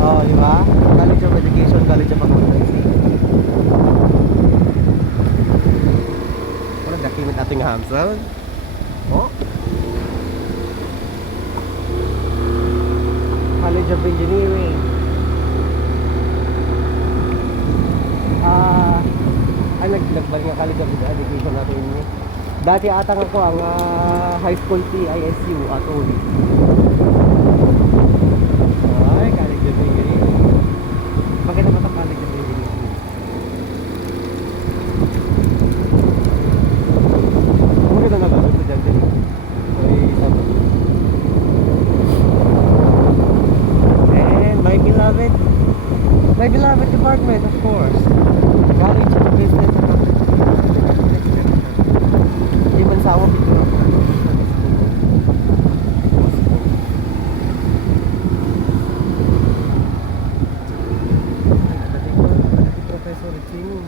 Oh, di ba? College of Education, College of Accountancy. Wala document ating Hansel. Oh. College of Engineering. Nagbalik nga College of Education natin. Dati atang ako ang high school PISU at OLI. Ay, College of Engineering. Maganda ba ito College of Engineering? Maganda na ba ito dyan din? Ay, sabi. And my beloved department, of course. College of Business and Di man sawa picture. Professor Ching.